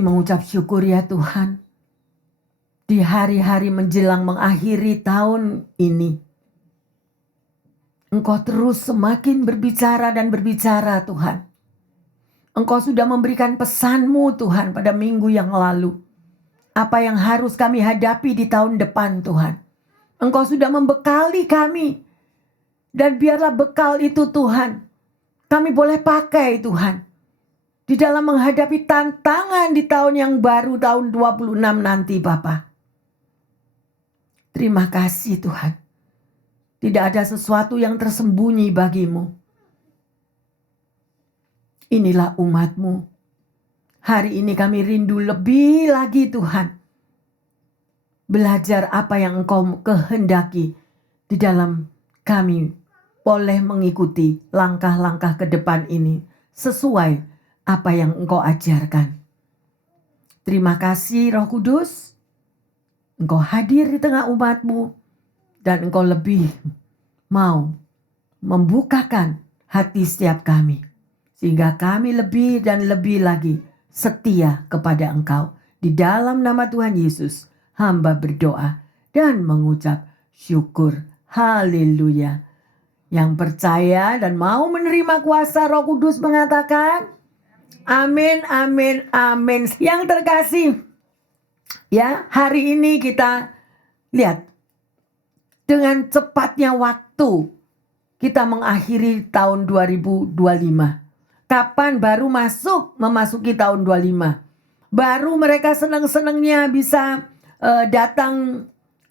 Kami mengucap syukur ya Tuhan. Di hari-hari menjelang mengakhiri tahun ini, Engkau terus semakin berbicara dan berbicara Tuhan. Engkau sudah memberikan pesan-Mu Tuhan pada minggu yang lalu. Apa yang harus kami hadapi di tahun depan Tuhan. Engkau sudah membekali kami. Dan biarlah bekal itu Tuhan, kami boleh pakai Tuhan. Di dalam menghadapi tantangan di tahun yang baru, tahun 26 nanti Bapa. Terima kasih Tuhan. Tidak ada sesuatu yang tersembunyi bagimu. Inilah umat-Mu. Hari ini kami rindu lebih lagi Tuhan. Belajar apa yang Engkau kehendaki di dalam kami boleh mengikuti langkah-langkah ke depan ini sesuai apa yang Engkau ajarkan. Terima kasih Roh Kudus. Engkau hadir di tengah umat-Mu dan Engkau lebih mau membukakan hati setiap kami. Sehingga kami lebih dan lebih lagi setia kepada Engkau. Di dalam nama Tuhan Yesus, hamba berdoa dan mengucap syukur. Haleluya. Yang percaya dan mau menerima kuasa Roh Kudus mengatakan, amin, amin, amin. Yang terkasih, ya, hari ini kita lihat dengan cepatnya waktu kita mengakhiri tahun 2025. Kapan baru memasuki tahun 25? Baru mereka senang-senangnya bisa datang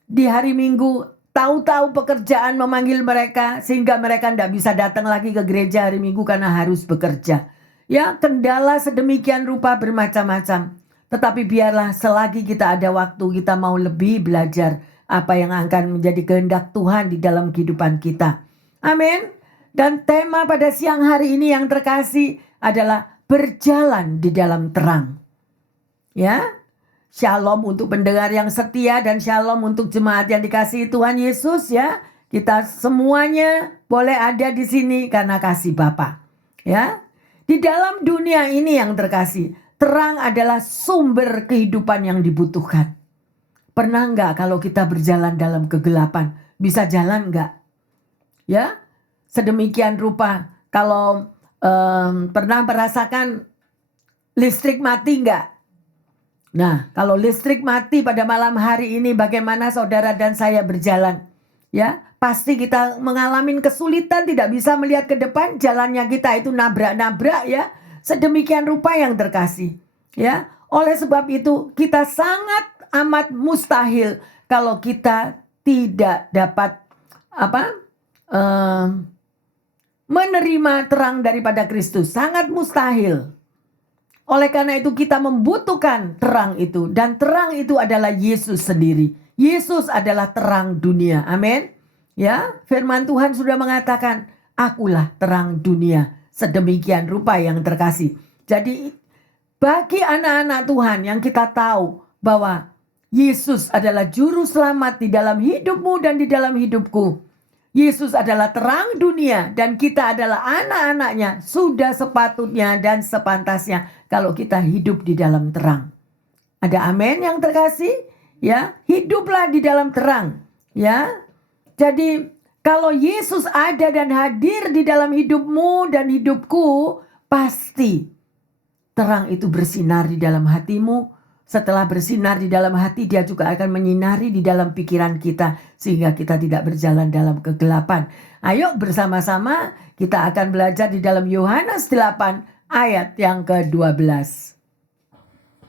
di hari Minggu, tahu-tahu pekerjaan memanggil mereka sehingga mereka tidak bisa datang lagi ke gereja hari Minggu karena harus bekerja. Ya, kendala sedemikian rupa bermacam-macam. Tetapi biarlah selagi kita ada waktu, kita mau lebih belajar apa yang akan menjadi kehendak Tuhan di dalam kehidupan kita. Amin. Dan tema pada siang hari ini yang terkasih adalah berjalan di dalam terang. Ya, shalom untuk pendengar yang setia dan shalom untuk jemaat yang dikasihi Tuhan Yesus ya. Kita semuanya boleh ada di sini karena kasih Bapa. Ya. Di dalam dunia ini yang terkasih, terang adalah sumber kehidupan yang dibutuhkan. Pernah enggak kalau kita berjalan dalam kegelapan, bisa jalan enggak? Ya, sedemikian rupa kalau pernah merasakan listrik mati enggak? Nah, kalau listrik mati pada malam hari ini bagaimana saudara dan saya berjalan? Ya, pasti kita mengalami kesulitan, tidak bisa melihat ke depan, jalannya kita itu nabrak-nabrak ya. Sedemikian rupa yang terkasih. Ya, oleh sebab itu kita sangat amat mustahil kalau kita tidak dapat menerima terang daripada Kristus. Sangat mustahil. Oleh karena itu kita membutuhkan terang itu. Dan terang itu adalah Yesus sendiri. Yesus adalah terang dunia. Amin. Ya, firman Tuhan sudah mengatakan, akulah terang dunia. Sedemikian rupa yang terkasih. Jadi bagi anak-anak Tuhan yang kita tahu bahwa Yesus adalah juru selamat di dalam hidupmu dan di dalam hidupku. Yesus adalah terang dunia dan kita adalah anak-anaknya. Sudah sepatutnya dan sepantasnya kalau kita hidup di dalam terang. Ada amin yang terkasih? Ya, hiduplah di dalam terang. Ya, jadi kalau Yesus ada dan hadir di dalam hidupmu dan hidupku, pasti terang itu bersinar di dalam hatimu. Setelah bersinar di dalam hati, dia juga akan menyinari di dalam pikiran kita. Sehingga kita tidak berjalan dalam kegelapan. Ayo bersama-sama kita akan belajar di dalam Yohanes 8 ayat yang ke-12.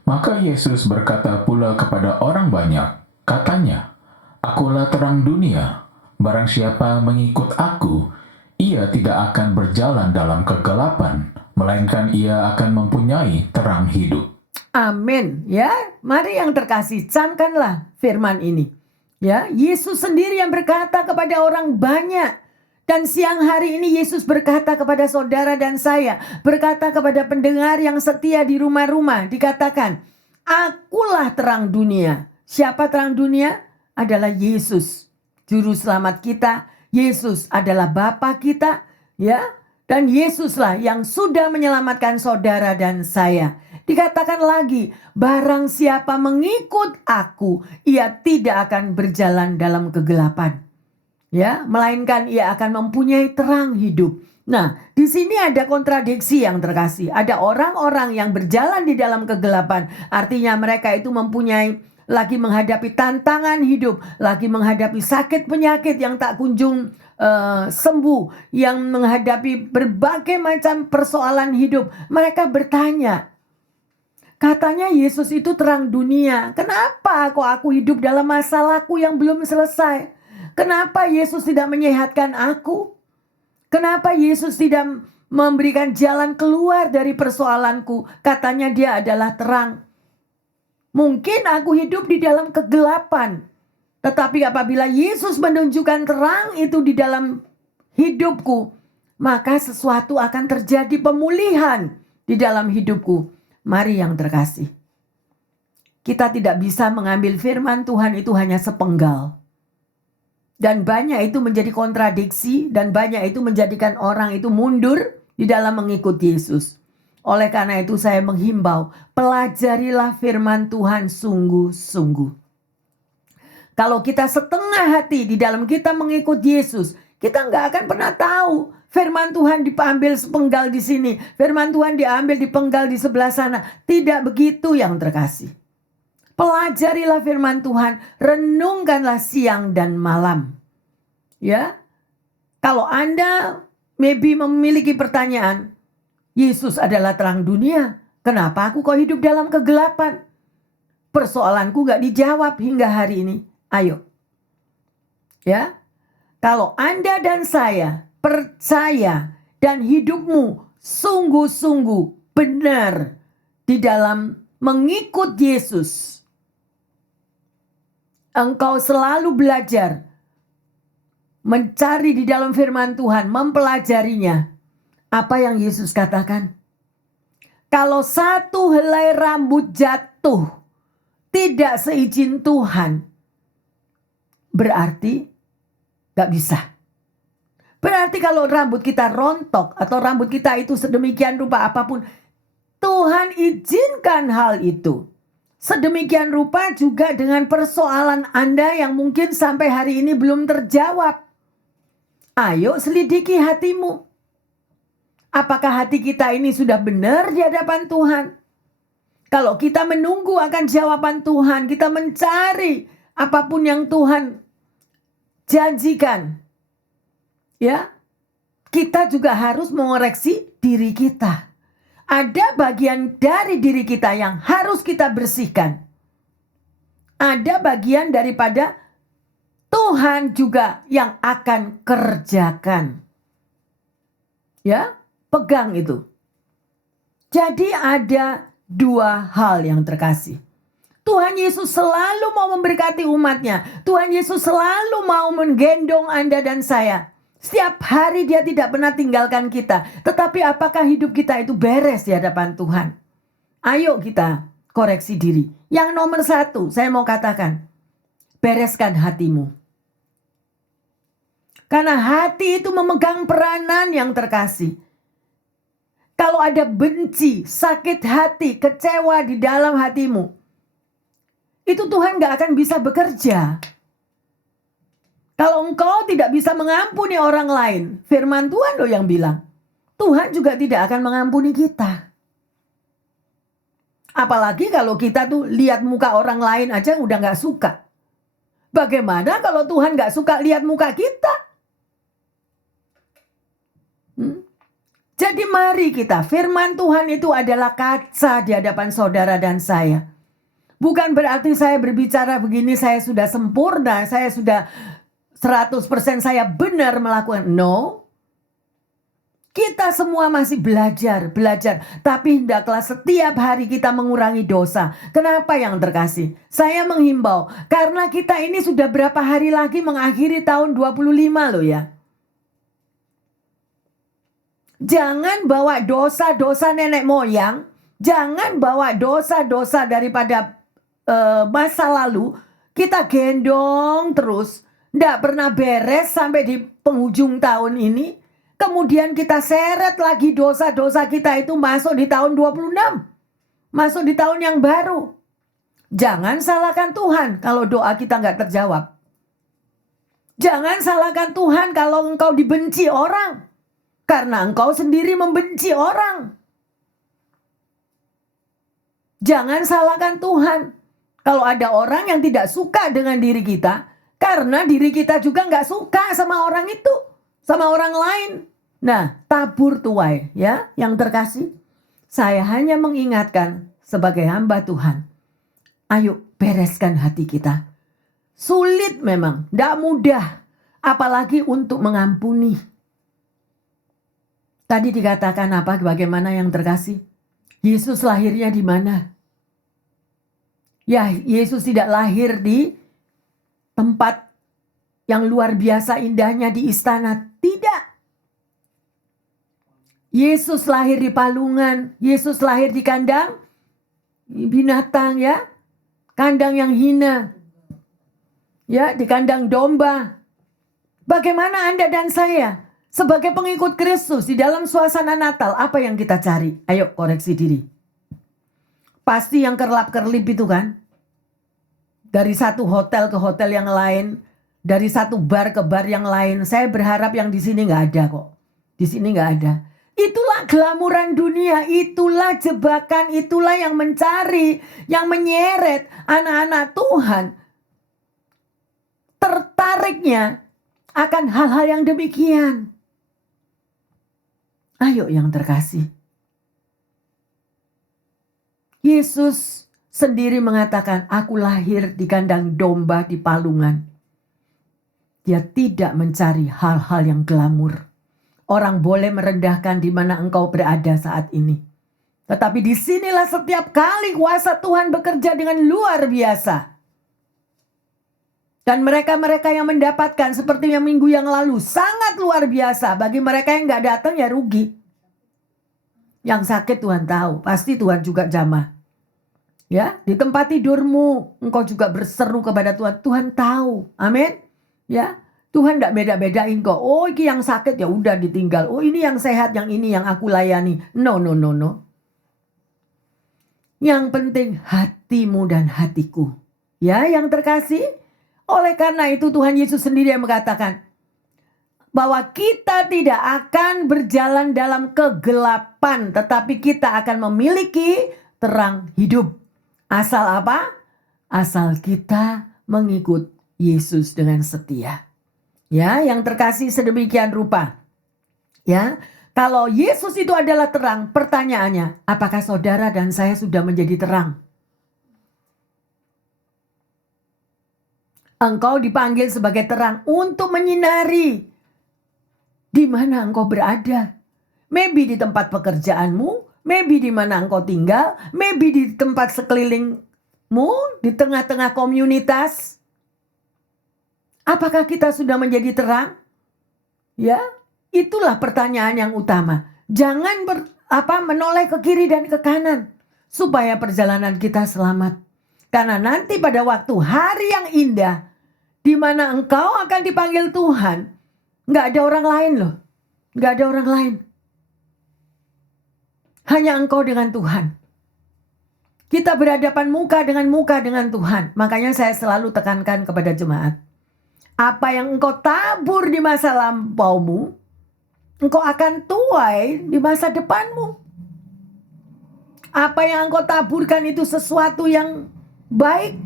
Maka Yesus berkata pula kepada orang banyak, katanya, akulah terang dunia. Barang siapa mengikut aku, ia tidak akan berjalan dalam kegelapan, melainkan ia akan mempunyai terang hidup. Amin. Ya, mari yang terkasih, camkanlah firman ini. Ya, Yesus sendiri yang berkata kepada orang banyak. Dan siang hari ini Yesus berkata kepada saudara dan saya, berkata kepada pendengar yang setia di rumah-rumah, dikatakan, akulah terang dunia. Siapa terang dunia? Adalah Yesus, juru selamat kita. Yesus adalah Bapa kita, ya. Dan Yesuslah yang sudah menyelamatkan saudara dan saya. Dikatakan lagi, barang siapa mengikut aku, ia tidak akan berjalan dalam kegelapan. Ya, melainkan ia akan mempunyai terang hidup. Nah, di sini ada kontradiksi yang terkasih. Ada orang-orang yang berjalan di dalam kegelapan. Artinya mereka itu lagi menghadapi tantangan hidup, lagi menghadapi sakit penyakit yang tak kunjung sembuh, yang menghadapi berbagai macam persoalan hidup. Mereka bertanya, katanya Yesus itu terang dunia. Kenapa kok aku hidup dalam masalahku yang belum selesai? Kenapa Yesus tidak menyehatkan aku? Kenapa Yesus tidak memberikan jalan keluar dari persoalanku? Katanya dia adalah terang. Mungkin aku hidup di dalam kegelapan. Tetapi apabila Yesus menunjukkan terang itu di dalam hidupku, maka sesuatu akan terjadi, pemulihan di dalam hidupku. Mari yang terkasih, kita tidak bisa mengambil firman Tuhan itu hanya sepenggal. Dan banyak itu menjadi kontradiksi, dan banyak itu menjadikan orang itu mundur di dalam mengikuti Yesus. Oleh karena itu saya menghimbau, pelajarilah firman Tuhan sungguh-sungguh. Kalau kita setengah hati di dalam kita mengikuti Yesus, kita nggak akan pernah tahu firman Tuhan diambil sepenggal di sini, firman Tuhan diambil dipenggal di sebelah sana. Tidak begitu yang terkasih. Pelajarilah firman Tuhan, renungkanlah siang dan malam. Ya, kalau Anda maybe memiliki pertanyaan, Yesus adalah terang dunia, kenapa aku kok hidup dalam kegelapan? Persoalanku gak dijawab hingga hari ini. Ayo, ya, kalau Anda dan saya percaya dan hidupmu sungguh-sungguh benar di dalam mengikut Yesus, engkau selalu belajar mencari di dalam firman Tuhan, mempelajarinya. Apa yang Yesus katakan? Kalau satu helai rambut jatuh tidak seizin Tuhan, berarti gak bisa. Berarti kalau rambut kita rontok atau rambut kita itu sedemikian rupa apapun, Tuhan izinkan hal itu. Sedemikian rupa juga dengan persoalan Anda yang mungkin sampai hari ini belum terjawab. Ayo selidiki hatimu. Apakah hati kita ini sudah benar di hadapan Tuhan? Kalau kita menunggu akan jawaban Tuhan, kita mencari apapun yang Tuhan janjikan, ya, kita juga harus mengoreksi diri kita. Ada bagian dari diri kita yang harus kita bersihkan. Ada bagian daripada Tuhan juga yang akan kerjakan. Ya, pegang itu. Jadi ada dua hal yang terkasih. Tuhan Yesus selalu mau memberkati umatnya. Tuhan Yesus selalu mau menggendong Anda dan saya. Setiap hari dia tidak pernah tinggalkan kita. Tetapi apakah hidup kita itu beres di hadapan Tuhan? Ayo kita koreksi diri. Yang nomor satu saya mau katakan, bereskan hatimu. Karena hati itu memegang peranan yang terkasih. Kalau ada benci, sakit hati, kecewa di dalam hatimu, itu Tuhan gak akan bisa bekerja. Kalau engkau tidak bisa mengampuni orang lain, firman Tuhan loh yang bilang, Tuhan juga tidak akan mengampuni kita. Apalagi kalau kita tuh lihat muka orang lain aja udah gak suka. Bagaimana kalau Tuhan gak suka lihat muka kita? Jadi mari kita, firman Tuhan itu adalah kaca di hadapan saudara dan saya. Bukan berarti saya berbicara begini saya sudah sempurna, saya sudah 100% saya benar melakukan. No. Kita semua masih belajar. Tapi hendaklah setiap hari kita mengurangi dosa. Kenapa yang terkasih? Saya menghimbau. Karena kita ini sudah berapa hari lagi mengakhiri tahun 25 loh ya. Jangan bawa dosa-dosa nenek moyang. Jangan bawa dosa-dosa daripada masa lalu. Kita gendong terus. Tidak pernah beres sampai di penghujung tahun ini. Kemudian kita seret lagi dosa-dosa kita itu masuk di tahun 26. masuk di tahun yang baru. Jangan salahkan Tuhan kalau doa kita nggak terjawab. Jangan salahkan Tuhan kalau engkau dibenci orang, karena engkau sendiri membenci orang. Jangan salahkan Tuhan kalau ada orang yang tidak suka dengan diri kita, karena diri kita juga nggak suka sama orang itu, sama orang lain. Nah, tabur tuai ya yang terkasih. Saya hanya mengingatkan sebagai hamba Tuhan. Ayo bereskan hati kita. Sulit memang, tidak mudah. Apalagi untuk mengampuni. Tadi dikatakan apa, bagaimana yang terkasih? Yesus lahirnya di mana? Ya, Yesus tidak lahir di tempat yang luar biasa indahnya di istana. Tidak. Yesus lahir di palungan. Yesus lahir di kandang binatang ya. Kandang yang hina. Ya, di kandang domba. Bagaimana Anda dan saya sebagai pengikut Kristus di dalam suasana Natal, apa yang kita cari? Ayo koreksi diri. Pasti yang kerlap-kerlip itu kan. Dari satu hotel ke hotel yang lain, dari satu bar ke bar yang lain. Saya berharap yang di sini nggak ada kok. Di sini nggak ada. Itulah glamuran dunia, itulah jebakan, itulah yang mencari, yang menyeret anak-anak Tuhan. Tertariknya akan hal-hal yang demikian. Ayo yang terkasih. Yesus sendiri mengatakan, aku lahir di kandang domba di palungan. Dia tidak mencari hal-hal yang glamur. Orang boleh merendahkan di mana engkau berada saat ini. Tetapi disinilah setiap kali kuasa Tuhan bekerja dengan luar biasa. Dan mereka-mereka yang mendapatkan seperti yang minggu yang lalu sangat luar biasa. Bagi mereka yang gak datang ya rugi. Yang sakit Tuhan tahu. Pasti Tuhan juga jamah. Ya, di tempat tidurmu engkau juga berseru kepada Tuhan. Tuhan tahu. Amin. Ya, Tuhan gak beda-bedain kok. Oh, ini yang sakit ya udah ditinggal. Oh, ini yang sehat, yang ini yang aku layani. No. Yang penting hatimu dan hatiku. Ya, yang terkasih. Oleh karena itu Tuhan Yesus sendiri yang mengatakan bahwa kita tidak akan berjalan dalam kegelapan, tetapi kita akan memiliki terang hidup. Asal apa? Asal kita mengikut Yesus dengan setia. Ya, yang terkasih sedemikian rupa. Ya, kalau Yesus itu adalah terang, pertanyaannya, apakah saudara dan saya sudah menjadi terang? Engkau dipanggil sebagai terang untuk menyinari di mana engkau berada. Maybe di tempat pekerjaanmu, maybe di mana engkau tinggal, maybe di tempat sekelilingmu, di tengah-tengah komunitas. Apakah kita sudah menjadi terang? Ya, itulah pertanyaan yang utama. Jangan menoleh ke kiri dan ke kanan supaya perjalanan kita selamat. Karena nanti pada waktu hari yang indah, di mana engkau akan dipanggil Tuhan, nggak ada orang lain loh, nggak ada orang lain, hanya engkau dengan Tuhan. Kita berhadapan muka dengan Tuhan. Makanya saya selalu tekankan kepada jemaat, apa yang engkau tabur di masa lampaumu, engkau akan tuai di masa depanmu. Apa yang engkau taburkan itu sesuatu yang baik,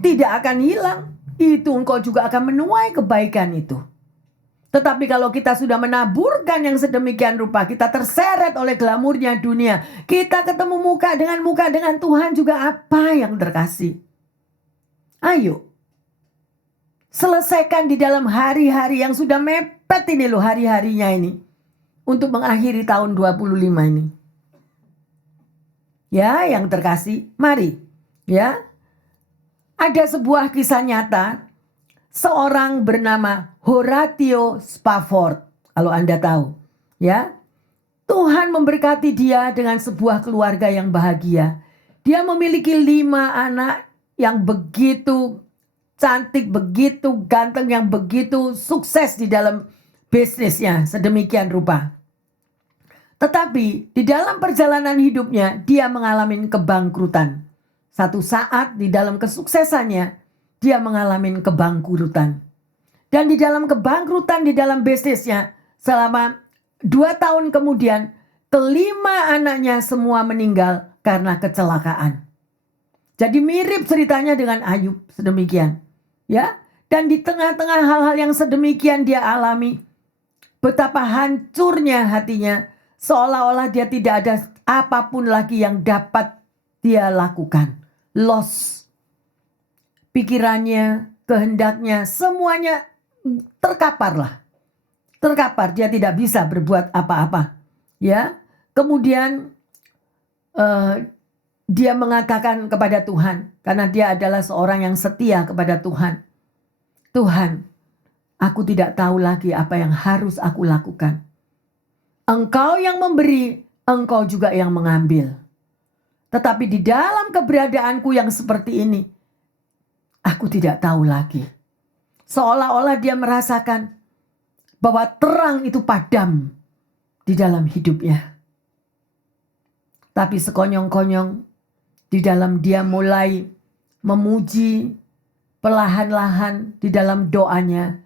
tidak akan hilang. Itu engkau juga akan menuai kebaikan itu. Tetapi kalau kita sudah menaburkan yang sedemikian rupa, kita terseret oleh glamurnya dunia, kita ketemu muka dengan Tuhan juga apa yang terkasih. Ayo, selesaikan di dalam hari-hari yang sudah mepet ini loh, hari-harinya ini. Untuk mengakhiri tahun 25 ini. Ya, yang terkasih, mari. Ya, ada sebuah kisah nyata, seorang bernama Horatio Spafford, kalau Anda tahu, ya. Tuhan memberkati dia dengan sebuah keluarga yang bahagia. Dia memiliki 5 anak yang begitu cantik, begitu ganteng, yang begitu sukses di dalam bisnisnya, sedemikian rupa. Tetapi di dalam perjalanan hidupnya dia mengalami kebangkrutan. Satu saat di dalam kesuksesannya dia mengalami kebangkrutan. Dan di dalam kebangkrutan di dalam bisnisnya selama 2 tahun kemudian kelima anaknya semua meninggal karena kecelakaan. Jadi mirip ceritanya dengan Ayub sedemikian. Ya, dan di tengah-tengah hal-hal yang sedemikian dia alami, betapa hancurnya hatinya, seolah-olah dia tidak ada apapun lagi yang dapat dia lakukan. Loss. Pikirannya, kehendaknya, semuanya terkapar, dia tidak bisa berbuat apa-apa. Ya, kemudian dia mengatakan kepada Tuhan, karena dia adalah seorang yang setia kepada Tuhan. Tuhan, aku tidak tahu lagi apa yang harus aku lakukan. Engkau yang memberi, Engkau juga yang mengambil. Tetapi di dalam keberadaanku yang seperti ini, aku tidak tahu lagi. Seolah-olah dia merasakan bahwa terang itu padam di dalam hidupnya. Tapi sekonyong-konyong, di dalam dia mulai memuji perlahan-lahan di dalam doanya.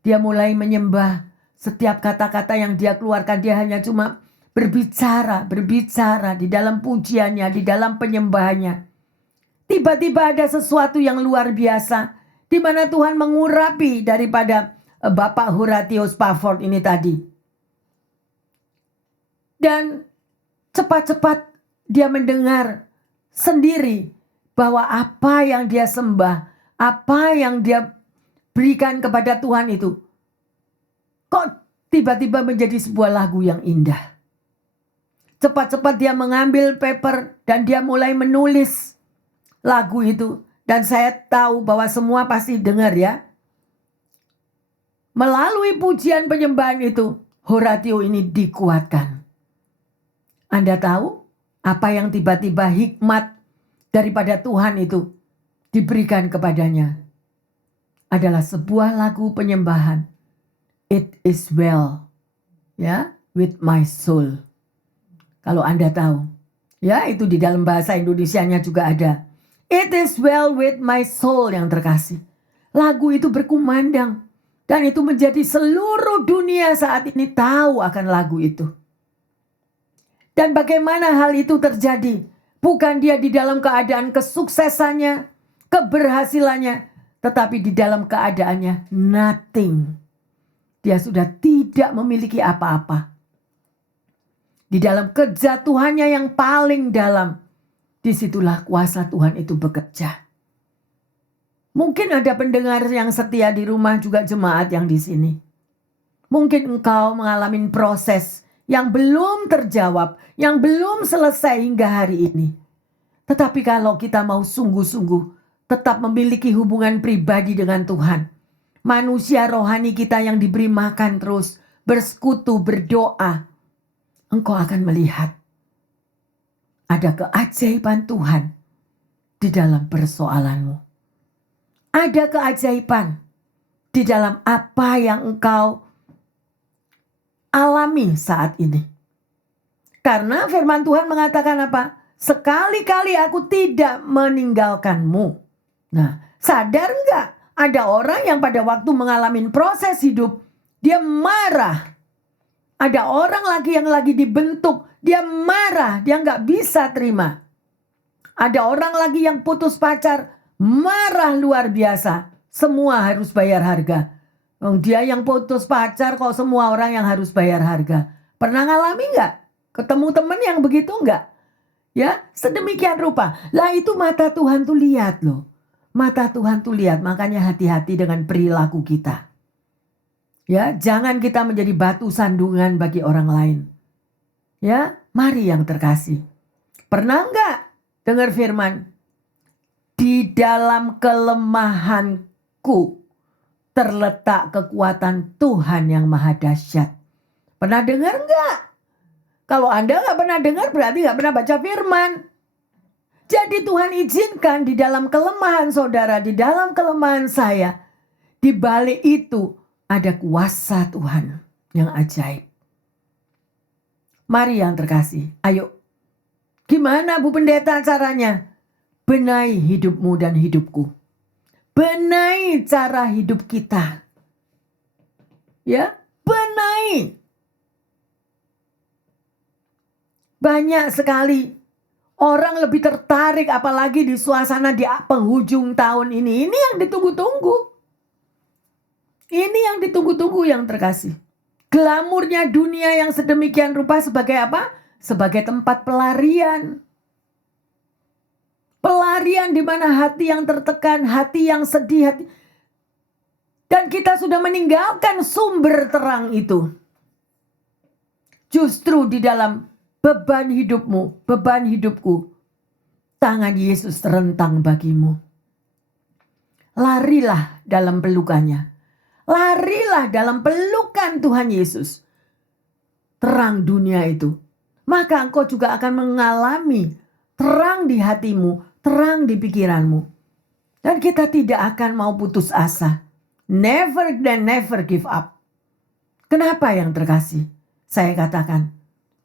Dia mulai menyembah. Setiap kata-kata yang dia keluarkan dia hanya cuma berbicara di dalam pujiannya, di dalam penyembahannya. Tiba-tiba ada sesuatu yang luar biasa di mana Tuhan mengurapi daripada Bapak Horatio Spafford ini tadi. Dan cepat-cepat dia mendengar sendiri bahwa apa yang dia sembah, apa yang dia berikan kepada Tuhan itu kok tiba-tiba menjadi sebuah lagu yang indah. Cepat-cepat dia mengambil paper dan dia mulai menulis lagu itu. Dan saya tahu bahwa semua pasti dengar ya. Melalui pujian penyembahan itu, Horatio ini dikuatkan. Anda tahu apa yang tiba-tiba hikmat daripada Tuhan itu diberikan kepadanya? Adalah sebuah lagu penyembahan. It is well, ya, with my soul. Kalau Anda tahu, ya itu di dalam bahasa Indonesianya juga ada. It is well with my soul yang terkasih. Lagu itu berkumandang. Dan itu menjadi seluruh dunia saat ini tahu akan lagu itu. Dan bagaimana hal itu terjadi? Bukan dia di dalam keadaan kesuksesannya, keberhasilannya. Tetapi di dalam keadaannya nothing. Dia sudah tidak memiliki apa-apa. Di dalam kejatuhannya yang paling dalam, disitulah kuasa Tuhan itu bekerja. Mungkin ada pendengar yang setia di rumah juga jemaat yang di sini. Mungkin engkau mengalami proses yang belum terjawab, yang belum selesai hingga hari ini. Tetapi kalau kita mau sungguh-sungguh tetap memiliki hubungan pribadi dengan Tuhan, manusia rohani kita yang diberi makan terus, bersekutu, berdoa, engkau akan melihat ada keajaiban Tuhan di dalam persoalanmu. Ada keajaiban di dalam apa yang engkau alami saat ini. Karena firman Tuhan mengatakan apa? Sekali-kali aku tidak meninggalkanmu. Nah, sadar enggak? Ada orang yang pada waktu mengalami proses hidup, dia marah. Ada orang lagi yang lagi dibentuk, dia marah, dia nggak bisa terima. Ada orang lagi yang putus pacar, marah luar biasa. Semua harus bayar harga. Dia yang putus pacar kok semua orang yang harus bayar harga. Pernah ngalami nggak? Ketemu teman yang begitu nggak? Ya, sedemikian rupa. Lah itu mata Tuhan tuh lihat loh. Mata Tuhan tuh lihat, makanya hati-hati dengan perilaku kita. Ya, jangan kita menjadi batu sandungan bagi orang lain. Ya, mari yang terkasih. Pernah enggak dengar firman? Di dalam kelemahanku terletak kekuatan Tuhan yang maha dahsyat. Pernah dengar enggak? Kalau Anda enggak pernah dengar berarti enggak pernah baca firman. Jadi Tuhan izinkan di dalam kelemahan saudara, di dalam kelemahan saya, di balik itu ada kuasa Tuhan yang ajaib. Mari yang terkasih, ayo. Gimana Bu Pendeta caranya? Benahi hidupmu dan hidupku. Benahi cara hidup kita. Ya, benahi. Banyak sekali orang lebih tertarik apalagi di suasana di penghujung tahun ini. Ini yang ditunggu-tunggu. Ini yang ditunggu-tunggu yang terkasih. Glamurnya dunia yang sedemikian rupa sebagai apa? Sebagai tempat pelarian. Pelarian di mana hati yang tertekan, hati yang sedih, hati. Dan kita sudah meninggalkan sumber terang itu. Justru di dalam beban hidupmu, beban hidupku, tangan Yesus terentang bagimu. Larilah dalam pelukannya. Larilah dalam pelukan Tuhan Yesus. Terang dunia itu. Maka engkau juga akan mengalami terang di hatimu, terang di pikiranmu. Dan kita tidak akan mau putus asa. Never dan never give up. Kenapa yang terkasih? Saya katakan,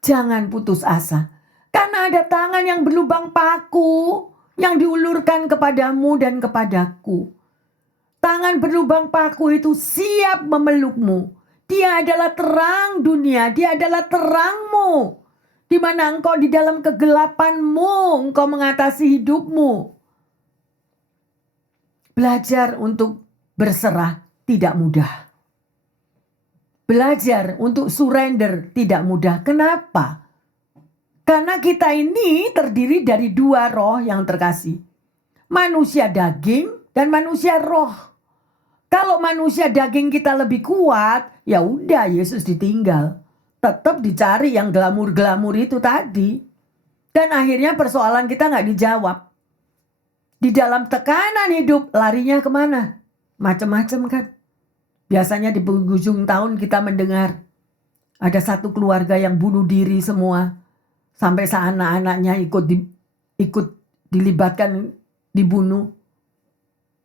jangan putus asa. Karena ada tangan yang berlubang paku yang diulurkan kepadamu dan kepadaku. Tangan berlubang paku itu siap memelukmu. Dia adalah terang dunia, dia adalah terangmu. Di mana engkau di dalam kegelapanmu, engkau mengatasi hidupmu. Belajar untuk berserah tidak mudah. Belajar untuk surrender tidak mudah. Kenapa? Karena kita ini terdiri dari dua roh yang terkasih. Manusia daging dan manusia roh. Kalau manusia daging kita lebih kuat, ya udah Yesus ditinggal. Tetap dicari yang glamur-glamur itu tadi. Dan akhirnya persoalan kita nggak dijawab. Di dalam tekanan hidup larinya kemana? Macam-macam kan. Biasanya di penghujung tahun kita mendengar ada satu keluarga yang bunuh diri semua. Sampai anak-anaknya ikut dilibatkan dibunuh.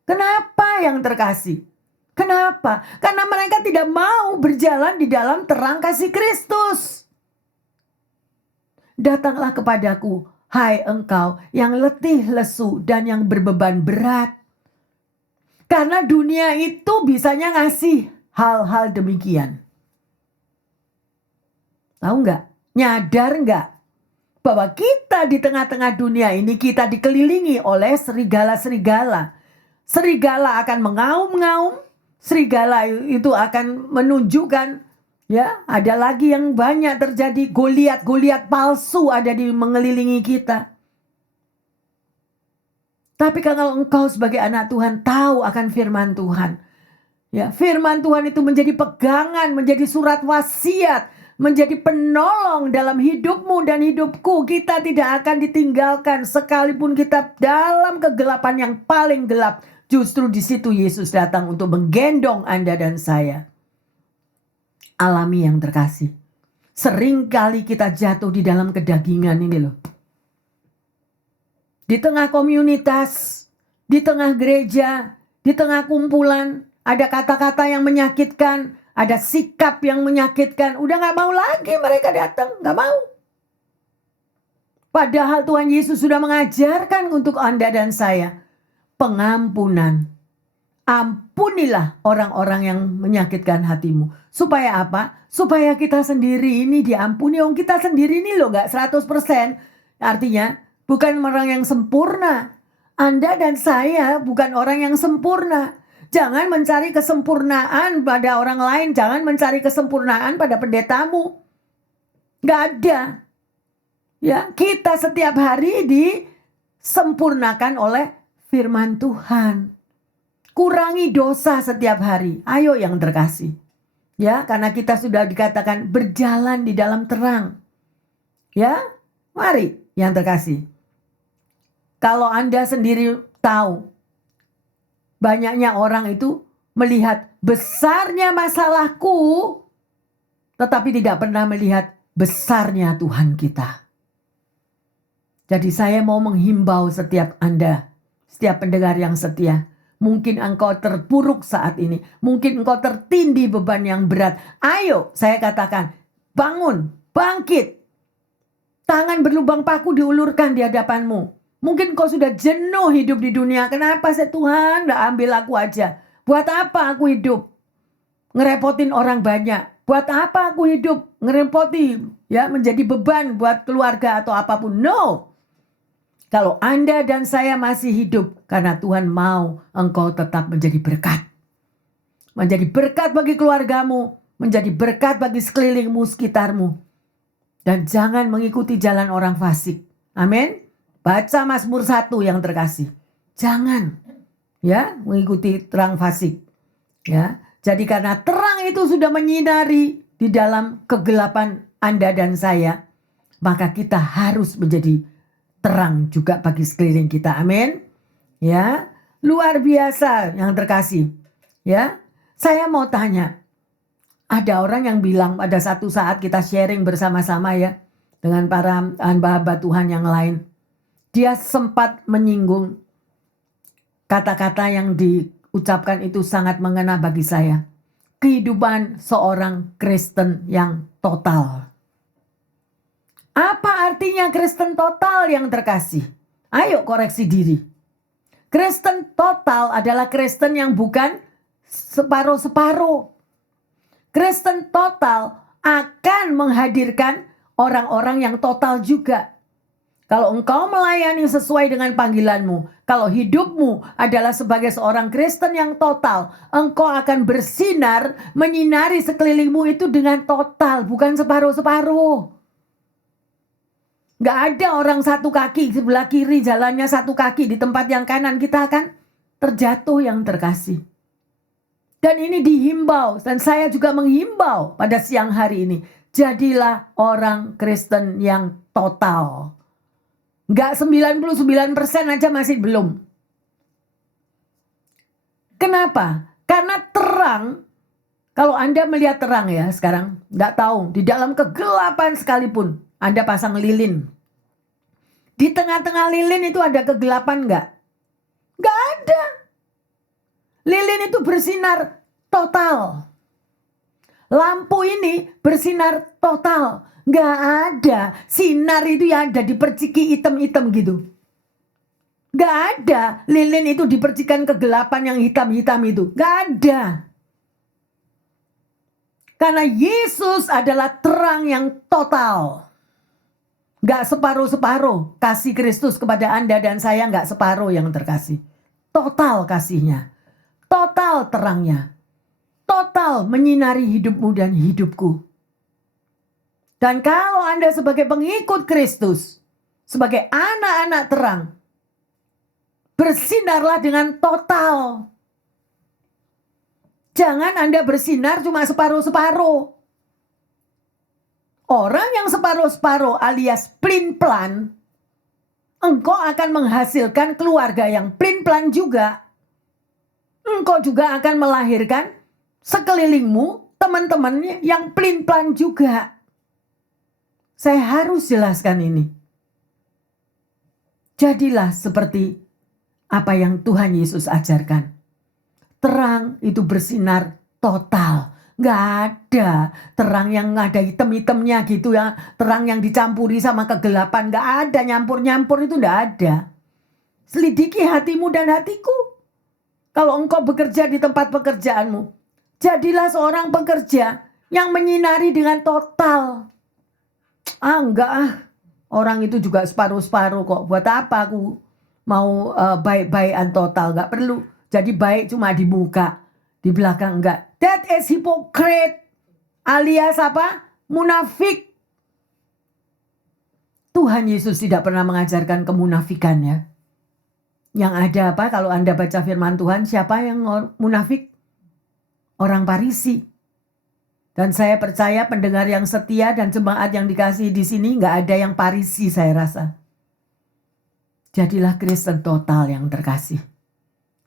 Kenapa yang terkasih? Kenapa? Karena mereka tidak mau berjalan di dalam terang kasih Kristus. Datanglah kepadaku, hai engkau yang letih lesu dan yang berbeban berat. Karena dunia itu bisanya ngasih hal-hal demikian. Tahu nggak? Nyadar nggak? Bahwa kita di tengah-tengah dunia ini kita dikelilingi oleh serigala-serigala. Serigala akan mengaum-ngaum. Serigala itu akan menunjukkan, ya, ada lagi yang banyak terjadi, Goliat palsu ada di mengelilingi kita. Tapi kalau engkau sebagai anak Tuhan tahu akan firman Tuhan, ya, firman Tuhan itu menjadi pegangan, menjadi surat wasiat, menjadi penolong dalam hidupmu dan hidupku. Kita tidak akan ditinggalkan sekalipun kita dalam kegelapan yang paling gelap. Justru di situ Yesus datang untuk menggendong Anda dan saya. Alami yang terkasih. Seringkali kita jatuh di dalam kedagingan ini loh. Di tengah komunitas, di tengah gereja, di tengah kumpulan, ada kata-kata yang menyakitkan, ada sikap yang menyakitkan. Udah gak mau lagi mereka datang, gak mau. Padahal Tuhan Yesus sudah mengajarkan untuk Anda dan saya pengampunan. Ampunilah orang-orang yang menyakitkan hatimu. Supaya apa? Supaya kita sendiri ini diampuni. Kita sendiri ini loh gak 100%. Artinya bukan orang yang sempurna. Anda dan saya bukan orang yang sempurna. Jangan mencari kesempurnaan pada orang lain. Jangan mencari kesempurnaan pada pendetamu. Gak ada. Ya, kita setiap hari disempurnakan oleh firman Tuhan. Kurangi dosa setiap hari. Ayo yang terkasih. Ya, karena kita sudah dikatakan berjalan di dalam terang. Ya, mari yang terkasih. Kalau Anda sendiri tahu, banyaknya orang itu melihat besarnya masalahku, tetapi tidak pernah melihat besarnya Tuhan kita. Jadi saya mau menghimbau setiap Anda, setiap pendengar yang setia. Mungkin engkau terpuruk saat ini. Mungkin engkau tertindih beban yang berat. Ayo, saya katakan, bangun, bangkit. Tangan berlubang paku diulurkan di hadapanmu. Mungkin kau sudah jenuh hidup di dunia. Kenapa sih Tuhan nggak ambil aku aja? Buat apa aku hidup? Ngerepotin orang banyak. Buat apa aku hidup? Ngerepoti, ya, menjadi beban buat keluarga atau apapun. No. Kalau Anda dan saya masih hidup, karena Tuhan mau engkau tetap menjadi berkat. Menjadi berkat bagi keluargamu. Menjadi berkat bagi sekelilingmu, sekitarmu. Dan jangan mengikuti jalan orang fasik. Amin. Baca Mazmur 1 yang terkasih. Jangan, ya, mengikuti terang fasik. Ya. Jadi karena terang itu sudah menyinari di dalam kegelapan Anda dan saya, maka kita harus menjadi terang juga bagi sekeliling kita. Amin. Ya, luar biasa yang terkasih. Ya, saya mau tanya. Ada orang yang bilang pada satu saat kita sharing bersama-sama ya dengan para hamba-hamba Tuhan yang lain. Dia sempat menyinggung kata-kata yang diucapkan itu sangat mengena bagi saya. Kehidupan seorang Kristen yang total. Apa artinya Kristen total yang terkasih? Ayo koreksi diri. Kristen total adalah Kristen yang bukan separuh-separuh. Kristen total akan menghadirkan orang-orang yang total juga. Kalau engkau melayani sesuai dengan panggilanmu, kalau hidupmu adalah sebagai seorang Kristen yang total, engkau akan bersinar, menyinari sekelilingmu itu dengan total, bukan separuh-separuh. Gak ada orang satu kaki sebelah kiri, jalannya satu kaki di tempat yang kanan, kita akan terjatuh yang terkasih. Dan ini dihimbau, dan saya juga menghimbau pada siang hari ini. Jadilah orang Kristen yang total. Enggak 99% aja masih belum. Kenapa? Karena terang, kalau Anda melihat terang ya sekarang, enggak tahu, di dalam kegelapan sekalipun, Anda pasang lilin. Di tengah-tengah lilin itu ada kegelapan enggak? Enggak ada. Lilin itu bersinar total. Lampu ini bersinar total. Nggak ada sinar itu yang ada diperciki hitam-hitam gitu. Nggak ada lilin itu dipercikan kegelapan yang hitam-hitam itu. Nggak ada. Karena Yesus adalah terang yang total. Nggak separuh-separuh. Kasih Kristus kepada Anda dan saya nggak separuh yang terkasih. Total kasihnya. Total terangnya. Total menyinari hidupmu dan hidupku. Dan kalau Anda sebagai pengikut Kristus, sebagai anak-anak terang, bersinarlah dengan total. Jangan Anda bersinar cuma separuh-separuh. Orang yang separuh-separuh alias plin-plan, engkau akan menghasilkan keluarga yang plin-plan juga. Engkau juga akan melahirkan sekelilingmu, teman-temannya yang plin-plan juga. Saya harus jelaskan ini. Jadilah seperti apa yang Tuhan Yesus ajarkan. Terang itu bersinar total. Nggak ada terang yang ada hitam-hitamnya gitu ya. Terang yang dicampuri sama kegelapan. Nggak ada nyampur-nyampur itu nggak ada. Selidiki hatimu dan hatiku. Kalau engkau bekerja di tempat pekerjaanmu, jadilah seorang pekerja yang menyinari dengan total. Enggak. Orang itu juga separuh-separuh kok. Buat apa aku mau baik-baikan total? Enggak perlu. Jadi baik cuma di muka. Di belakang enggak. That is hypocrite. Alias apa? Munafik. Tuhan Yesus tidak pernah mengajarkan kemunafikannya. Yang ada apa? Kalau Anda baca firman Tuhan, siapa yang munafik? Orang Farisi. Dan saya percaya pendengar yang setia dan jemaat yang dikasihi di sini nggak ada yang Farisi saya rasa. Jadilah Kristen total yang terkasih.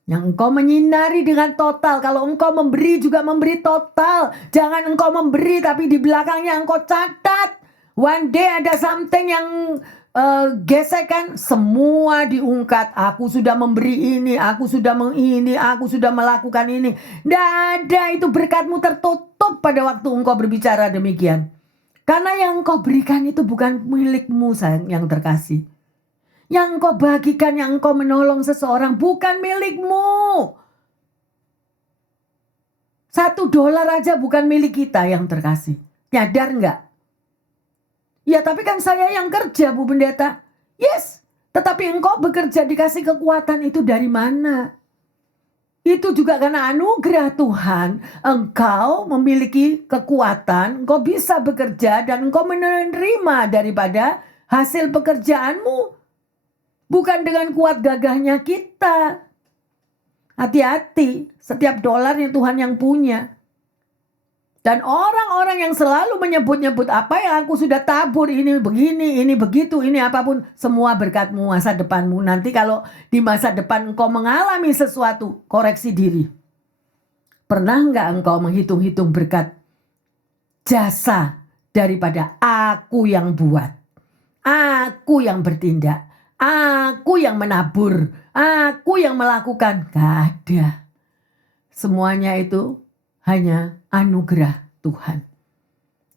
Yang engkau menyinari dengan total. Kalau engkau memberi juga memberi total. Jangan engkau memberi tapi di belakangnya engkau catat. One day ada something yang gesekan, semua diungkat. Aku sudah memberi ini, aku sudah aku sudah melakukan ini. Tidak ada, itu berkatmu tertutup pada waktu engkau berbicara demikian. Karena yang engkau berikan itu bukan milikmu, sayang yang terkasih. Yang engkau bagikan, yang engkau menolong seseorang bukan milikmu. $1 aja bukan milik kita yang terkasih. Nyadar nggak? Ya tapi kan saya yang kerja, Bu Pendeta. Yes, tetapi engkau bekerja dikasih kekuatan itu dari mana? Itu juga karena anugerah Tuhan. Engkau memiliki kekuatan, engkau bisa bekerja dan engkau menerima daripada hasil pekerjaanmu. Bukan dengan kuat gagahnya kita. Hati-hati, setiap dolarnya Tuhan yang punya. Dan orang-orang yang selalu menyebut-nyebut apa yang aku sudah tabur, ini begini, ini begitu, ini apapun. Semua berkatmu masa depanmu. Nanti kalau di masa depan engkau mengalami sesuatu, koreksi diri. Pernah enggak engkau menghitung-hitung berkat jasa daripada aku yang buat? Aku yang bertindak. Aku yang menabur. Aku yang melakukan. Gak ada. Semuanya itu hanya anugerah Tuhan.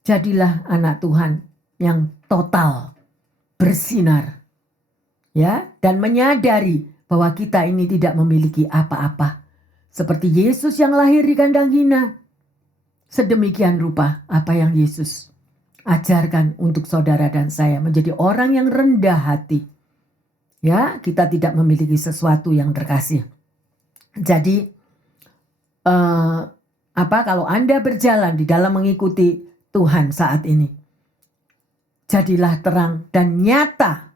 Jadilah anak Tuhan yang total, bersinar, ya, dan menyadari bahwa kita ini tidak memiliki apa-apa. Seperti Yesus yang lahir di kandang hina. Sedemikian rupa apa yang Yesus ajarkan untuk saudara dan saya menjadi orang yang rendah hati. Ya, kita tidak memiliki sesuatu yang terkasih. Jadi kalau Anda berjalan di dalam mengikuti Tuhan saat ini, jadilah terang dan nyata.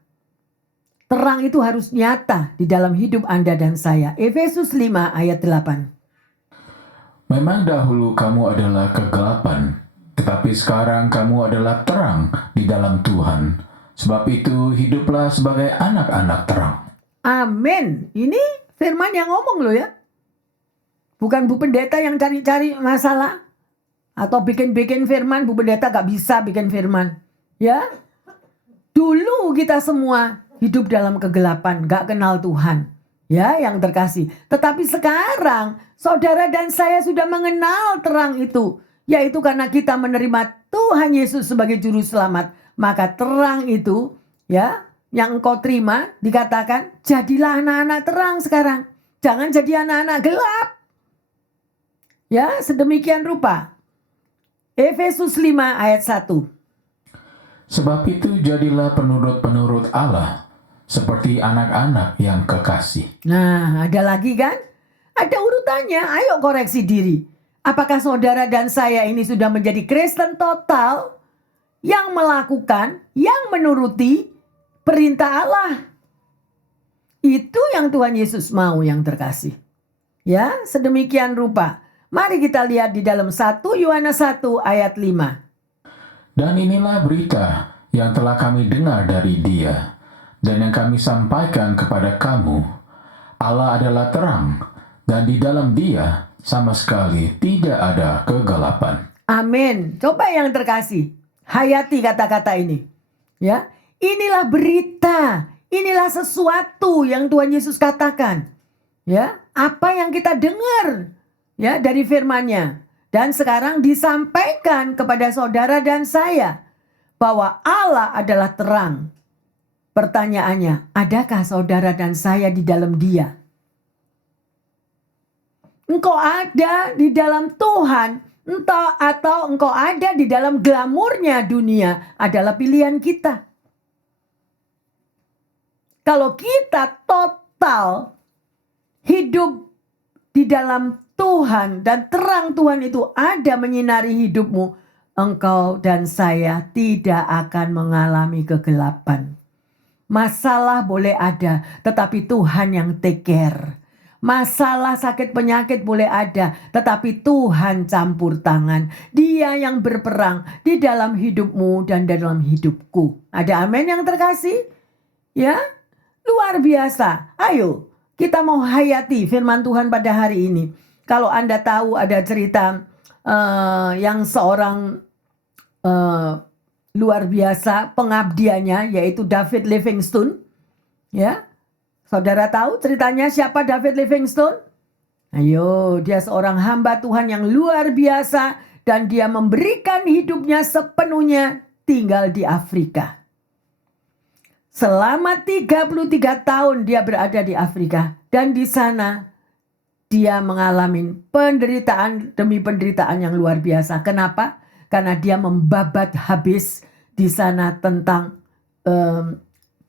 Terang itu harus nyata di dalam hidup Anda dan saya. Efesus 5 ayat 8. Memang dahulu kamu adalah kegelapan, tetapi sekarang kamu adalah terang di dalam Tuhan. Sebab itu hiduplah sebagai anak-anak terang. Amin. Ini firman yang ngomong loh ya. Bukan Bu Pendeta yang cari-cari masalah. Atau bikin-bikin firman. Bu Pendeta gak bisa bikin firman. Ya. Dulu kita semua hidup dalam kegelapan. Gak kenal Tuhan. Ya, yang terkasih. Tetapi sekarang saudara dan saya sudah mengenal terang itu. Yaitu karena kita menerima Tuhan Yesus sebagai juru selamat. Maka terang itu, ya, yang engkau terima dikatakan jadilah anak-anak terang sekarang. Jangan jadi anak-anak gelap. Ya, sedemikian rupa. Efesus 5 ayat 1. Sebab itu jadilah penurut-penurut Allah, seperti anak-anak yang kekasih. Nah, ada lagi kan? Ada urutannya, ayo koreksi diri. Apakah saudara dan saya ini sudah menjadi Kristen total yang melakukan, yang menuruti perintah Allah? Itu yang Tuhan Yesus mau yang terkasih. Ya, sedemikian rupa. Mari kita lihat di dalam 1 Yohanes 1 ayat 5. Dan inilah berita yang telah kami dengar dari Dia, dan yang kami sampaikan kepada kamu. Allah adalah terang, dan di dalam Dia sama sekali tidak ada kegelapan. Amin. Coba yang terkasih, hayati kata-kata ini. Ya, inilah berita, inilah sesuatu yang Tuhan Yesus katakan. Ya, apa yang kita dengar ya dari firman-Nya dan sekarang disampaikan kepada saudara dan saya bahwa Allah adalah terang. Pertanyaannya, adakah saudara dan saya di dalam Dia? Engkau ada di dalam Tuhan, entah atau engkau ada di dalam glamurnya dunia, adalah pilihan kita. Kalau kita total hidup di dalam Tuhan dan terang Tuhan itu ada menyinari hidupmu, engkau dan saya tidak akan mengalami kegelapan. Masalah boleh ada, tetapi Tuhan yang take care. Masalah sakit penyakit boleh ada, tetapi Tuhan campur tangan. Dia yang berperang di dalam hidupmu dan dalam hidupku. Ada amin yang terkasih? Ya, luar biasa. Ayo, kita mau hayati firman Tuhan pada hari ini. Kalau Anda tahu ada cerita yang seorang luar biasa pengabdiannya, yaitu David Livingstone. Ya, saudara tahu ceritanya siapa David Livingstone? Ayo, dia seorang hamba Tuhan yang luar biasa dan dia memberikan hidupnya sepenuhnya tinggal di Afrika. Selama 33 tahun dia berada di Afrika, dan di sana dia mengalami penderitaan demi penderitaan yang luar biasa. Kenapa? Karena dia membabat habis di sana tentang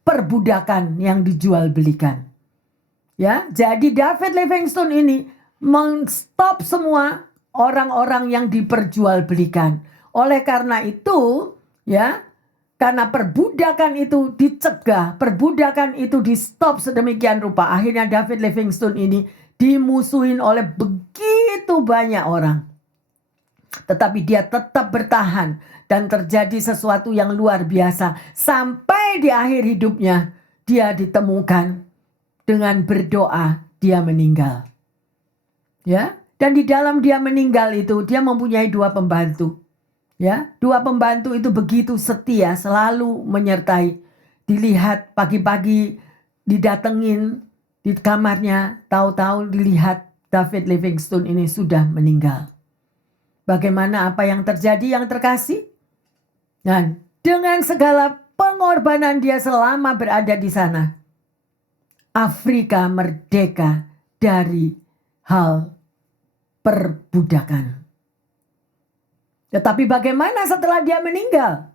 perbudakan yang dijual belikan. Ya, jadi David Livingstone ini men-stop semua orang-orang yang diperjualbelikan. Oleh karena itu, ya, karena perbudakan itu dicegah, perbudakan itu di-stop sedemikian rupa, akhirnya David Livingstone ini dimusuhin oleh begitu banyak orang. Tetapi dia tetap bertahan dan terjadi sesuatu yang luar biasa. Sampai di akhir hidupnya dia ditemukan dengan berdoa dia meninggal. Ya, dan di dalam dia meninggal itu dia mempunyai 2 pembantu. Ya, 2 pembantu itu begitu setia, selalu menyertai. Dilihat pagi-pagi didatengin di kamarnya, tahu-tahu dilihat David Livingstone ini sudah meninggal. Bagaimana apa yang terjadi yang terkasih? Dan dengan segala pengorbanan dia selama berada di sana, Afrika merdeka dari hal perbudakan. Tetapi bagaimana setelah dia meninggal?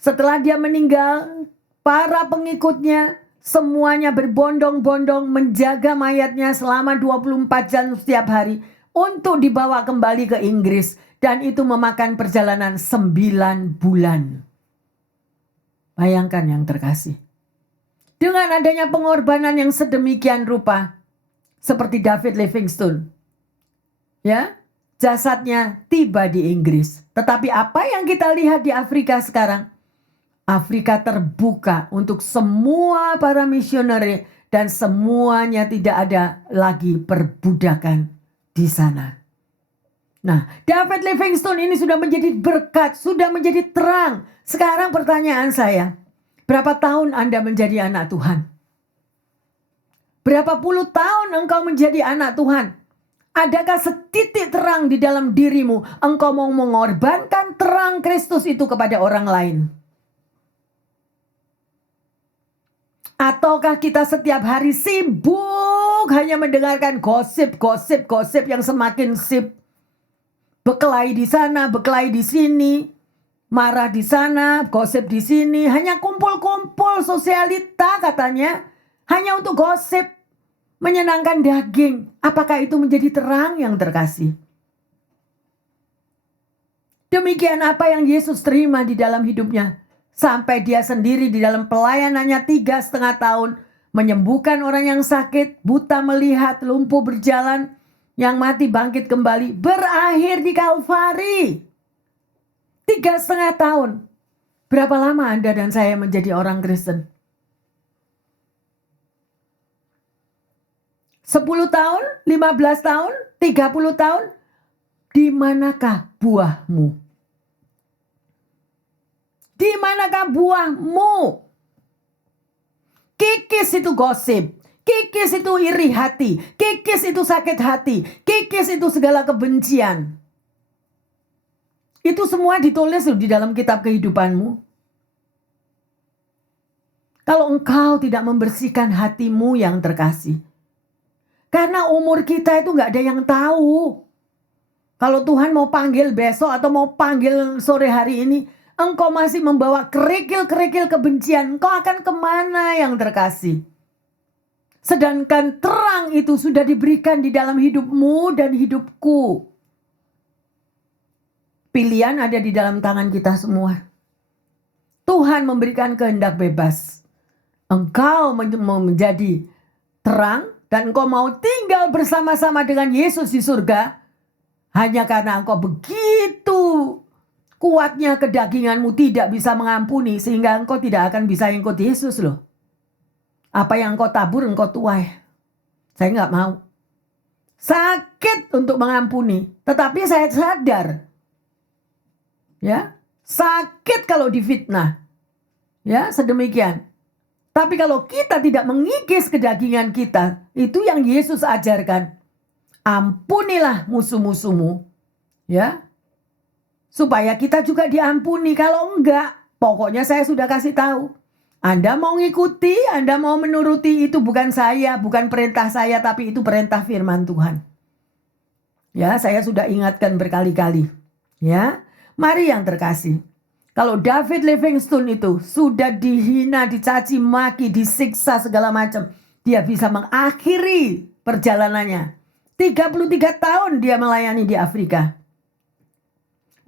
Setelah dia meninggal, para pengikutnya semuanya berbondong-bondong menjaga mayatnya selama 24 jam setiap hari untuk dibawa kembali ke Inggris, dan itu memakan perjalanan 9 bulan. Bayangkan yang terkasih. Dengan adanya pengorbanan yang sedemikian rupa, seperti David Livingstone, ya, jasadnya tiba di Inggris. Tetapi apa yang kita lihat di Afrika sekarang? Afrika terbuka untuk semua para misioneri dan semuanya tidak ada lagi perbudakan di sana. Nah, David Livingstone ini sudah menjadi berkat, sudah menjadi terang. Sekarang pertanyaan saya, berapa tahun Anda menjadi anak Tuhan? Berapa puluh tahun engkau menjadi anak Tuhan? Adakah setitik terang di dalam dirimu? Engkau mau mengorbankan terang Kristus itu kepada orang lain? Ataukah kita setiap hari sibuk hanya mendengarkan gosip yang semakin sip? Berkelahi di sana, berkelahi di sini, marah di sana, gosip di sini, hanya kumpul-kumpul sosialita katanya, hanya untuk gosip, menyenangkan daging. Apakah itu menjadi terang yang terkasih? Demikian apa yang Yesus terima di dalam hidupnya. Sampai dia sendiri di dalam pelayanannya 3,5 tahun. Menyembuhkan orang yang sakit, buta melihat, lumpuh berjalan, yang mati bangkit kembali. Berakhir di Kalvari. 3,5 tahun. Berapa lama Anda dan saya menjadi orang Kristen? 10 tahun, 15 tahun, 30 tahun. Di manakah buahmu? Di manakah buahmu? Kikis itu gosip, kikis itu iri hati, kikis itu sakit hati, kikis itu segala kebencian. Itu semua ditulis di dalam kitab kehidupanmu. Kalau engkau tidak membersihkan hatimu yang terkasih. Karena umur kita itu gak ada yang tahu. Kalau Tuhan mau panggil besok atau mau panggil sore hari ini, engkau masih membawa kerikil-kerikil kebencian, engkau akan kemana yang terkasih? Sedangkan terang itu sudah diberikan di dalam hidupmu dan hidupku. Pilihan ada di dalam tangan kita semua. Tuhan memberikan kehendak bebas. Engkau mau menjadi terang dan engkau mau tinggal bersama-sama dengan Yesus di surga. Hanya karena engkau begitu kuatnya kedaginganmu tidak bisa mengampuni, sehingga engkau tidak akan bisa ikut Yesus loh. Apa yang engkau tabur engkau tuai. Saya nggak mau. Sakit untuk mengampuni, tetapi saya sadar, ya, sakit kalau difitnah, ya, sedemikian. Tapi kalau kita tidak mengikis kedagingan kita, itu yang Yesus ajarkan. Ampunilah musuh-musuhmu, Ya, supaya kita juga diampuni. Kalau enggak, pokoknya saya sudah kasih tahu. Anda mau ngikuti, Anda mau menuruti, itu bukan saya, bukan perintah saya, tapi itu perintah firman Tuhan. Ya, saya sudah ingatkan berkali-kali. Ya, mari yang terkasih. Kalau David Livingstone itu sudah dihina, dicaci maki, disiksa segala macam, dia bisa mengakhiri perjalanannya. 33 tahun dia melayani di Afrika.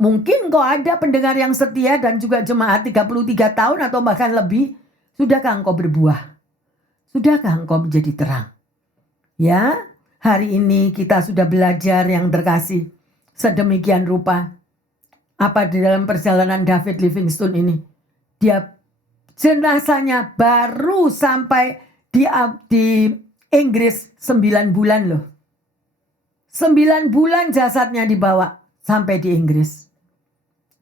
Mungkin kok ada pendengar yang setia dan juga jemaat 33 tahun atau bahkan lebih. Sudahkah engkau berbuah? Sudahkah engkau menjadi terang? Ya, hari ini kita sudah belajar yang terkasih. Sedemikian rupa. Apa di dalam perjalanan David Livingstone ini? Dia jenazahnya baru sampai di Inggris 9 bulan loh. 9 bulan jasadnya dibawa sampai di Inggris.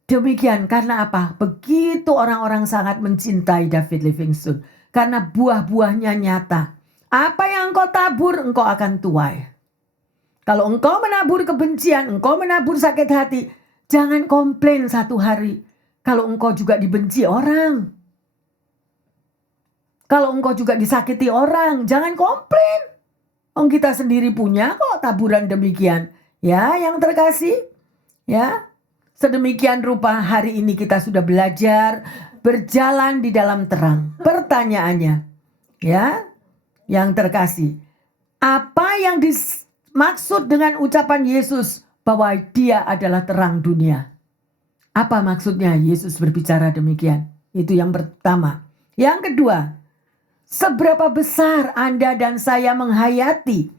Demikian karena apa? Begitu orang-orang sangat mencintai David Livingstone. Karena buah-buahnya nyata. Apa yang engkau tabur, engkau akan tuai. Kalau engkau menabur kebencian, engkau menabur sakit hati, jangan komplain satu hari. Kalau engkau juga dibenci orang. Kalau engkau juga disakiti orang, jangan komplain. Kita sendiri punya kok taburan demikian. Ya, yang terkasih. Ya. Sedemikian rupa hari ini kita sudah belajar berjalan di dalam terang. Pertanyaannya, ya, yang terkasih, apa yang dimaksud dengan ucapan Yesus bahwa dia adalah terang dunia? Apa maksudnya Yesus berbicara demikian? Itu yang pertama. Yang kedua, seberapa besar Anda dan saya menghayati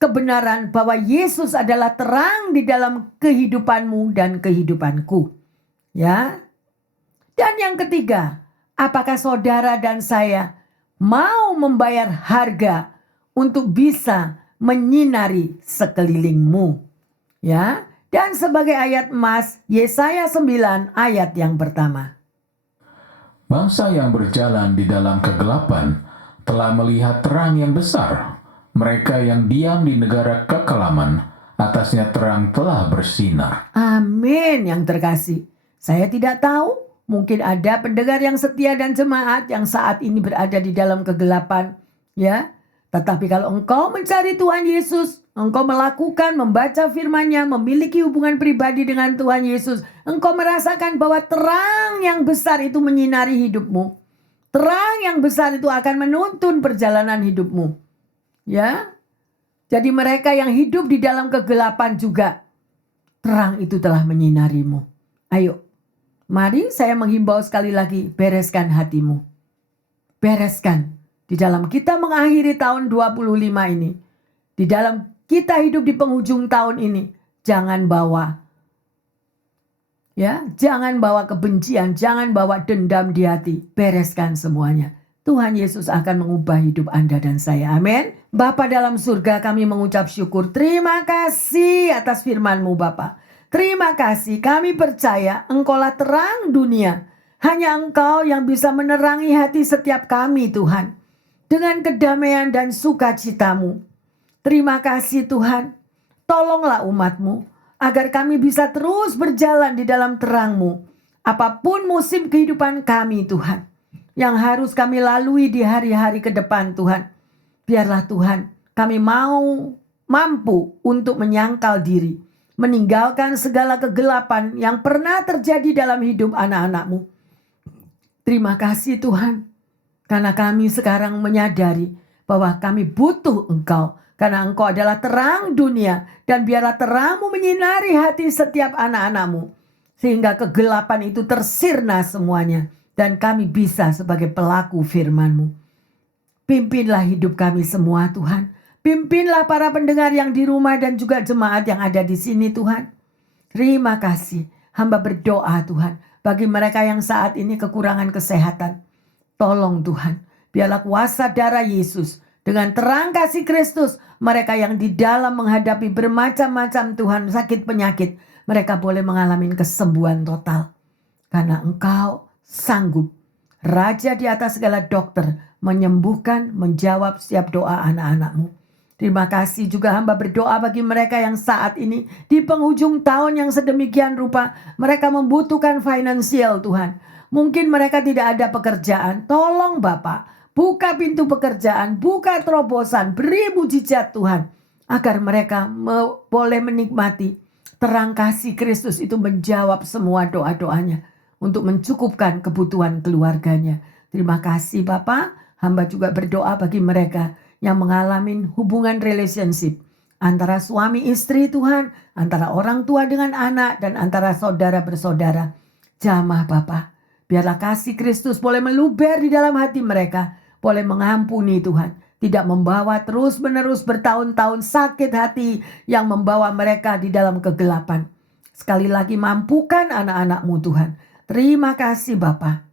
kebenaran bahwa Yesus adalah terang di dalam kehidupanmu dan kehidupanku. Ya. Dan yang ketiga, apakah saudara dan saya mau membayar harga untuk bisa menyinari sekelilingmu? Ya. Dan sebagai ayat emas, Yesaya 9 ayat yang pertama. Bangsa yang berjalan di dalam kegelapan telah melihat terang yang besar. Mereka yang diam di negara kekelaman, atasnya terang telah bersinar. Amin yang terkasih. Saya tidak tahu, mungkin ada pendengar yang setia dan jemaat yang saat ini berada di dalam kegelapan. Ya, tetapi kalau engkau mencari Tuhan Yesus, engkau melakukan, membaca firman-Nya, memiliki hubungan pribadi dengan Tuhan Yesus, engkau merasakan bahwa terang yang besar itu menyinari hidupmu. Terang yang besar itu akan menuntun perjalanan hidupmu. Ya, jadi mereka yang hidup di dalam kegelapan juga, terang itu telah menyinarimu. Ayo, mari saya menghimbau sekali lagi, bereskan hatimu. Bereskan. Di dalam kita mengakhiri tahun 25 ini, di dalam kita hidup di penghujung tahun ini, jangan bawa kebencian, jangan bawa dendam di hati. Bereskan semuanya. Tuhan Yesus akan mengubah hidup Anda dan saya. Amin. Bapa dalam surga, kami mengucap syukur. Terima kasih atas firman-Mu Bapa. Terima kasih, kami percaya Engkaulah terang dunia. Hanya Engkau yang bisa menerangi hati setiap kami Tuhan. Dengan kedamaian dan sukacita-Mu. Terima kasih Tuhan. Tolonglah umat-Mu agar kami bisa terus berjalan di dalam terang-Mu. Apapun musim kehidupan kami Tuhan, yang harus kami lalui di hari-hari ke depan Tuhan. Biarlah Tuhan kami mampu untuk menyangkal diri. Meninggalkan segala kegelapan yang pernah terjadi dalam hidup anak-anak-Mu. Terima kasih Tuhan. Karena kami sekarang menyadari bahwa kami butuh Engkau. Karena Engkau adalah terang dunia. Dan biarlah terang-Mu menyinari hati setiap anak-anak-Mu. Sehingga kegelapan itu tersirna semuanya. Dan kami bisa sebagai pelaku firman-Mu. Pimpinlah hidup kami semua Tuhan. Pimpinlah para pendengar yang di rumah dan juga jemaat yang ada di sini Tuhan. Terima kasih. Hamba berdoa Tuhan. Bagi mereka yang saat ini kekurangan kesehatan. Tolong Tuhan. Biarlah kuasa darah Yesus. Dengan terang kasih Kristus. Mereka yang di dalam menghadapi bermacam-macam Tuhan sakit penyakit. Mereka boleh mengalami kesembuhan total. Karena Engkau sanggup, Raja di atas segala dokter, menyembuhkan, menjawab setiap doa anak-anak-Mu. Terima kasih juga hamba berdoa bagi mereka yang saat ini di penghujung tahun yang sedemikian rupa mereka membutuhkan finansial Tuhan. Mungkin mereka tidak ada pekerjaan. Tolong Bapak, buka pintu pekerjaan, buka terobosan, beri mujizat Tuhan. Agar mereka boleh menikmati terang kasih Kristus itu menjawab semua doa-doanya untuk mencukupkan kebutuhan keluarganya. Terima kasih Bapak, hamba juga berdoa bagi mereka yang mengalami hubungan relationship antara suami istri Tuhan, antara orang tua dengan anak, dan antara saudara bersaudara. Jamah Bapa, biarlah kasih Kristus boleh meluber di dalam hati mereka, boleh mengampuni Tuhan, tidak membawa terus-menerus bertahun-tahun sakit hati yang membawa mereka di dalam kegelapan. Sekali lagi mampukan anak-anak-Mu Tuhan. Terima kasih Bapa.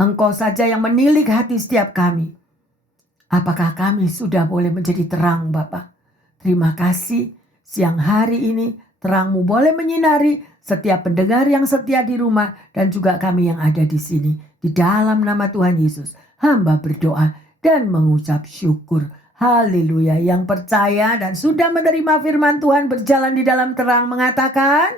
Engkau saja yang menilik hati setiap kami. Apakah kami sudah boleh menjadi terang Bapa? Terima kasih siang hari ini terang-Mu boleh menyinari setiap pendengar yang setia di rumah dan juga kami yang ada di sini. Di dalam nama Tuhan Yesus, hamba berdoa dan mengucap syukur. Haleluya. Yang percaya dan sudah menerima firman Tuhan berjalan di dalam terang mengatakan,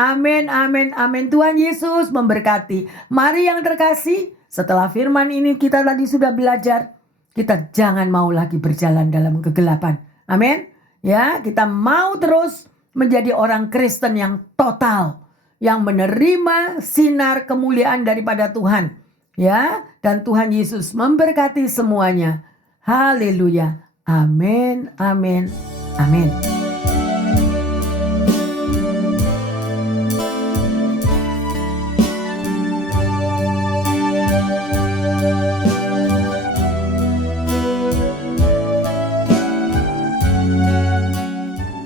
amin, amin, amin. Tuhan Yesus memberkati. Mari yang terkasih, setelah firman ini kita tadi sudah belajar, kita jangan mau lagi berjalan dalam kegelapan. Amin. Ya, kita mau terus menjadi orang Kristen yang total, yang menerima sinar kemuliaan daripada Tuhan. Ya, dan Tuhan Yesus memberkati semuanya. Haleluya. Amin, amin, amin.